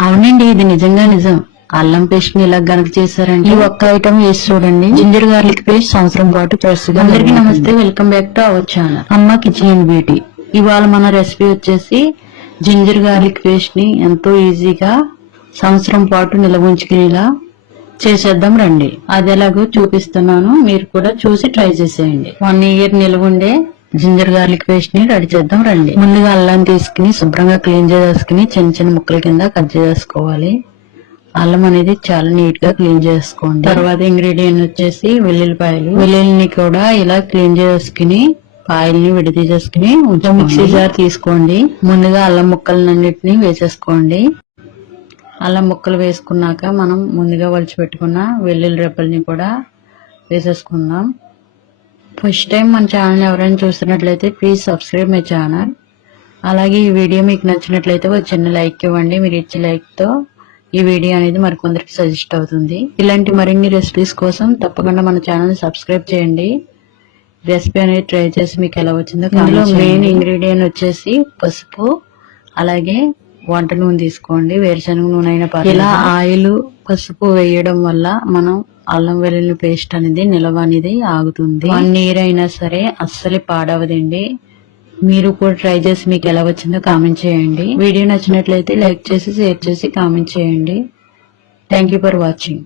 అవునండి ఇది నిజంగా నిజం. అల్లం పేస్ట్ని ఇలా గనక చేశారంటే ఈ ఒక్క ఐటమ్ వేసి చూడండి. జింజర్ గార్లిక్ పేస్ట్ సంవత్సరం పాటు ఫ్రెష్గా అందరికీ నమస్తే welcome back to our channel Amma kitchen and beauty. ఇవాళ మన రెసిపీ వచ్చేసి జింజర్ గార్లిక్ పేస్ట్ని ఎంతో ఈజీగా సంవత్సరం పాటు నిల్వ ఉంచుకునేలా చేసేద్దాం రండి. అది ఎలాగో చూపిస్తున్నాను. మీరు కూడా చూసి ట్రై చేసేయండి. వన్ ఇయర్ నిల్వ ఉండే జింజర్ గార్లిక్ పేస్ట్ని రెడీ చేద్దాం రండి. ముందుగా అల్లం తీసుకుని శుభ్రంగా క్లీన్ చేసేసుకుని చిన్న చిన్న ముక్కల కింద కట్ చేసేసుకోవాలి. అల్లం అనేది చాలా నీట్గా క్లీన్ చేసుకోండి. తర్వాత ఇంగ్రీడియంట్ వచ్చేసి వెల్లుల్లిపాయలు. వెల్లుల్లిని కూడా ఇలా క్లీన్ చేసుకుని పాయల్ని విడదీసేసుకుని కొంచెం మిక్సీ జార్ తీసుకోండి. ముందుగా అల్లం ముక్కలన్నిటిని వేసేసుకోండి. అల్లం ముక్కలు వేసుకున్నాక మనం ముందుగా వలిచి పెట్టుకున్న వెల్లుల్లి రెప్పల్ని కూడా వేసేసుకుందాం. ఫస్ట్ టైం మన ఛానల్ ఎవరైనా చూస్తున్నట్లయితే ప్లీజ్ సబ్స్క్రైబ్ మై ఛానల్. అలాగే ఈ వీడియో మీకు నచ్చినట్లయితే ఒక చిన్న లైక్ ఇవ్వండి. మీరు ఇచ్చే లైక్తో ఈ వీడియో అనేది మరికొందరికి సజెస్ట్ అవుతుంది. ఇలాంటి మరిన్ని రెసిపీస్ కోసం తప్పకుండా మన ఛానల్ సబ్స్క్రైబ్ చేయండి. రెసిపీ అనేది ట్రై చేసి మీకు ఎలా వచ్చిందో అందులో మెయిన్ ఇంగ్రీడియంట్ వచ్చేసి పసుపు అలాగే వంట నూనె తీసుకోండి వేరుశనగ నూనె అయినా పర్లేదు. ఇలా ఆయిల్ పసుపు వేయడం వల్ల మనం అల్లం వెల్లుల్లి పేస్ట్ అనేది నిలవ అనేది ఆగుతుంది. వన్ ఇయర్ అయినా సరే అస్సలు పాడవదండి. మీరు కూడా ట్రై చేసి మీకు ఎలా వచ్చిందో కామెంట్ చేయండి. వీడియో నచ్చినట్లయితే లైక్ చేసి షేర్ చేసి కామెంట్ చేయండి. Thank you for watching